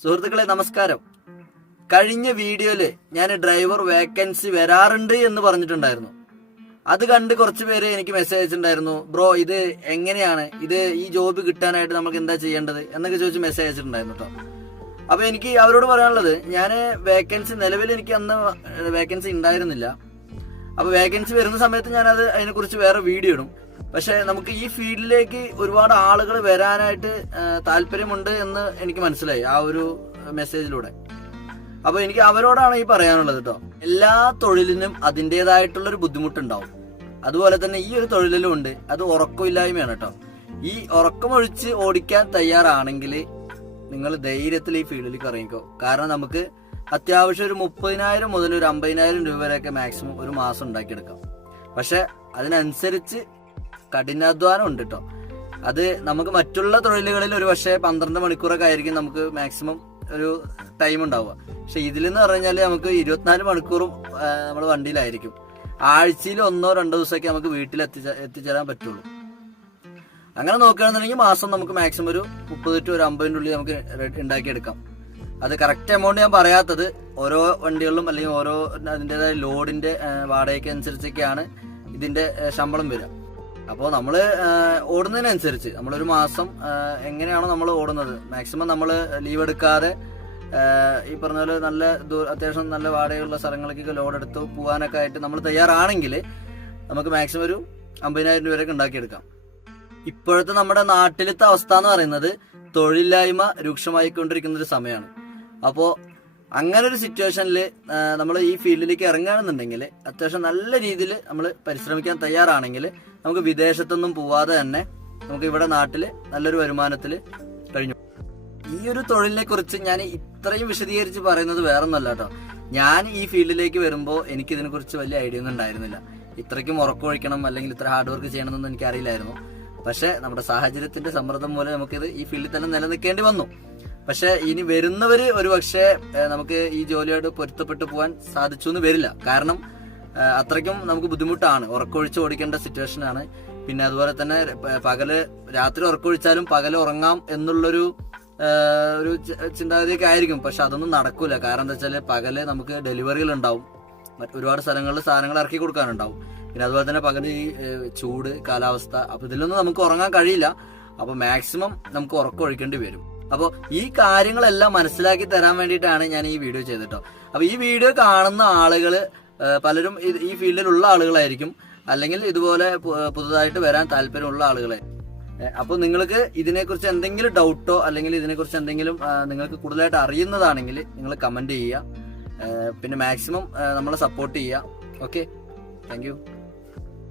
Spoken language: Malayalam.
സുഹൃത്തുക്കളെ നമസ്കാരം. കഴിഞ്ഞ വീഡിയോയില് ഞാൻ ഡ്രൈവർ വേക്കൻസി വരാറുണ്ട് എന്ന് പറഞ്ഞിട്ടുണ്ടായിരുന്നു. അത് കണ്ട് കുറച്ച് പേര് എനിക്ക് മെസ്സേജ് അയച്ചിട്ടുണ്ടായിരുന്നു. ബ്രോ, ഇത് എങ്ങനെയാണ്, ഇത് ഈ ജോബ് കിട്ടാനായിട്ട് നമുക്ക് എന്താ ചെയ്യേണ്ടത് എന്നൊക്കെ ചോദിച്ച് മെസ്സേജ് അയച്ചിട്ടുണ്ടായിരുന്നു കേട്ടോ. അപ്പൊ എനിക്ക് അവരോട് പറയാനുള്ളത്, ഞാൻ വേക്കൻസി നിലവിൽ എനിക്ക് അന്ന് വേക്കൻസി ഉണ്ടായിരുന്നില്ല. അപ്പൊ വേക്കൻസി വരുന്ന സമയത്ത് ഞാനത് അതിനെക്കുറിച്ച് വേറെ വീഡിയോ ഇടും. പക്ഷെ നമുക്ക് ഈ ഫീൽഡിലേക്ക് ഒരുപാട് ആളുകൾ വരാനായിട്ട് താല്പര്യമുണ്ട് എന്ന് എനിക്ക് മനസ്സിലായി ആ ഒരു മെസ്സേജിലൂടെ. അപ്പൊ എനിക്ക് അവരോടാണ് ഈ പറയാനുള്ളത് കേട്ടോ. എല്ലാ തൊഴിലിനും അതിൻ്റെതായിട്ടുള്ളൊരു ബുദ്ധിമുട്ടുണ്ടാവും. അതുപോലെ തന്നെ ഈ ഒരു തൊഴിലിലും ഉണ്ട്. അത് ഉറക്കമില്ലായ്മയാണ് കേട്ടോ. ഈ ഉറക്കമൊഴിച്ച് ഓടിക്കാൻ തയ്യാറാണെങ്കിൽ നിങ്ങൾ ധൈര്യത്തിൽ ഈ ഫീൽഡിലേക്ക് ഇറങ്ങിക്കോ. കാരണം നമുക്ക് അത്യാവശ്യം ഒരു 30,000 മുതൽ ഒരു 50,000 രൂപ വരെയൊക്കെ മാക്സിമം ഒരു മാസം ഉണ്ടാക്കിയെടുക്കാം. പക്ഷെ അതിനനുസരിച്ച് കഠിനാധ്വാനം ഉണ്ട് കേട്ടോ. അത് നമുക്ക് മറ്റുള്ള തൊഴിലുകളിൽ ഒരു പക്ഷേ 12 മണിക്കൂറൊക്കെ ആയിരിക്കും നമുക്ക് മാക്സിമം ഒരു ടൈം ഉണ്ടാവുക. പക്ഷെ ഇതിലെന്ന് പറഞ്ഞാൽ നമുക്ക് 24 മണിക്കൂറും നമ്മൾ വണ്ടിയിലായിരിക്കും. ആഴ്ചയിൽ 1-2 ദിവസമൊക്കെ നമുക്ക് വീട്ടിൽ എത്തിച്ചേരാൻ പറ്റുള്ളൂ. അങ്ങനെ നോക്കുകയാണെന്നുണ്ടെങ്കിൽ മാസം നമുക്ക് മാക്സിമം ഒരു 30 to 50 ഉള്ളിൽ നമുക്ക് ഉണ്ടാക്കിയെടുക്കാം. അത് കറക്റ്റ് എമൗണ്ട് ഞാൻ പറയാത്തത്, ഓരോ വണ്ടികളിലും അല്ലെങ്കിൽ ഓരോ അതിൻ്റെതായ ലോഡിന്റെ വാടകയ്ക്ക് അനുസരിച്ചൊക്കെയാണ് ഇതിന്റെ ശമ്പളം വരിക. അപ്പോൾ നമ്മൾ ഓടുന്നതിനനുസരിച്ച് നമ്മളൊരു മാസം എങ്ങനെയാണോ നമ്മൾ ഓടുന്നത്, മാക്സിമം നമ്മൾ ലീവ് എടുക്കാതെ ഈ പറഞ്ഞ പോലെ നല്ല അത്യാവശ്യം നല്ല വാടകയുള്ള സ്ഥലങ്ങളിലേക്കൊക്കെ ലോഡ് എടുത്ത് പോകാനൊക്കെ ആയിട്ട് നമ്മൾ തയ്യാറാണെങ്കിൽ നമുക്ക് മാക്സിമം ഒരു 50,000 രൂപ വരെയൊക്കെ ഉണ്ടാക്കിയെടുക്കാം. ഇപ്പോഴത്തെ നമ്മുടെ നാട്ടിലത്തെ അവസ്ഥ എന്ന് പറയുന്നത് തൊഴിലില്ലായ്മ രൂക്ഷമായിക്കൊണ്ടിരിക്കുന്ന ഒരു സമയമാണ്. അപ്പോൾ അങ്ങനെ ഒരു സിറ്റുവേഷനിൽ നമ്മൾ ഈ ഫീൽഡിലേക്ക് ഇറങ്ങുകയാണെന്നുണ്ടെങ്കിൽ അത്യാവശ്യം നല്ല രീതിയിൽ നമ്മൾ പരിശ്രമിക്കാൻ തയ്യാറാണെങ്കിൽ നമുക്ക് വിദേശത്തൊന്നും പോവാതെ തന്നെ നമുക്ക് ഇവിടെ നാട്ടിൽ നല്ലൊരു വരുമാനത്തിൽ കഴിഞ്ഞു. ഈ ഒരു തൊഴിലിനെ കുറിച്ച് ഞാൻ ഇത്രയും വിശദീകരിച്ച് പറയുന്നത് വേറൊന്നുമല്ല കേട്ടോ. ഞാൻ ഈ ഫീൽഡിലേക്ക് വരുമ്പോൾ എനിക്ക് ഇതിനെക്കുറിച്ച് വലിയ ഐഡിയ ഒന്നും ഉണ്ടായിരുന്നില്ല. ഇത്രയ്ക്കും ഉറക്കമൊഴിക്കണം അല്ലെങ്കിൽ ഇത്ര ഹാർഡ് വർക്ക് ചെയ്യണമെന്നൊന്നും എനിക്കറിയില്ലായിരുന്നു. പക്ഷെ നമ്മുടെ സാഹചര്യത്തിന്റെ സമ്മർദ്ദം മൂലം നമുക്കിത് ഈ ഫീൽഡിൽ തന്നെ നിലനിൽക്കേണ്ടി വന്നു. പക്ഷെ ഇനി വരുന്നവര് ഒരു പക്ഷേ നമുക്ക് ഈ ജോലിയോട് പൊരുത്തപ്പെട്ടു പോകാൻ സാധിച്ചു എന്ന് വരില്ല. കാരണം അത്രയ്ക്കും നമുക്ക് ബുദ്ധിമുട്ടാണ്, ഉറക്കമൊഴിച്ച് ഓടിക്കേണ്ട സിറ്റുവേഷനാണ്. പിന്നെ അതുപോലെ തന്നെ രാത്രി ഉറക്കമൊഴിച്ചാലും പകല് ഉറങ്ങാം എന്നുള്ളൊരു ഒരു ചിന്താഗതിയൊക്കെ ആയിരിക്കും. പക്ഷെ അതൊന്നും നടക്കൂല. കാരണം എന്താ വെച്ചാല് പകല് നമുക്ക് ഡെലിവറികൾ ഉണ്ടാവും, ഒരുപാട് സ്ഥലങ്ങളിൽ സാധനങ്ങൾ ഇറക്കി കൊടുക്കാനുണ്ടാവും. പിന്നെ അതുപോലെ തന്നെ പകല് ഈ ചൂട് കാലാവസ്ഥ, അപ്പൊ ഇതിലൊന്നും നമുക്ക് ഉറങ്ങാൻ കഴിയില്ല. അപ്പൊ മാക്സിമം നമുക്ക് ഉറക്കം ഒഴിക്കേണ്ടി വരും. അപ്പോൾ ഈ കാര്യങ്ങളെല്ലാം മനസ്സിലാക്കി തരാൻ വേണ്ടിയിട്ടാണ് ഞാൻ ഈ വീഡിയോ ചെയ്തിട്ടോ. അപ്പൊ ഈ വീഡിയോ കാണുന്ന ആളുകള് പലരും ഈ ഫീൽഡിലുള്ള ആളുകളായിരിക്കും, അല്ലെങ്കിൽ ഇതുപോലെ പുതുതായിട്ട് വരാൻ താല്പര്യമുള്ള ആളുകളെ. അപ്പോൾ നിങ്ങൾക്ക് ഇതിനെക്കുറിച്ച് എന്തെങ്കിലും ഡൗട്ടോ അല്ലെങ്കിൽ ഇതിനെക്കുറിച്ച് എന്തെങ്കിലും നിങ്ങൾക്ക് കൂടുതലായിട്ട് അറിയുന്നതാണെങ്കിൽ നിങ്ങൾ കമന്റ് ചെയ്യുക. പിന്നെ മാക്സിമം നമ്മളെ സപ്പോർട്ട് ചെയ്യുക. Okay, thank you.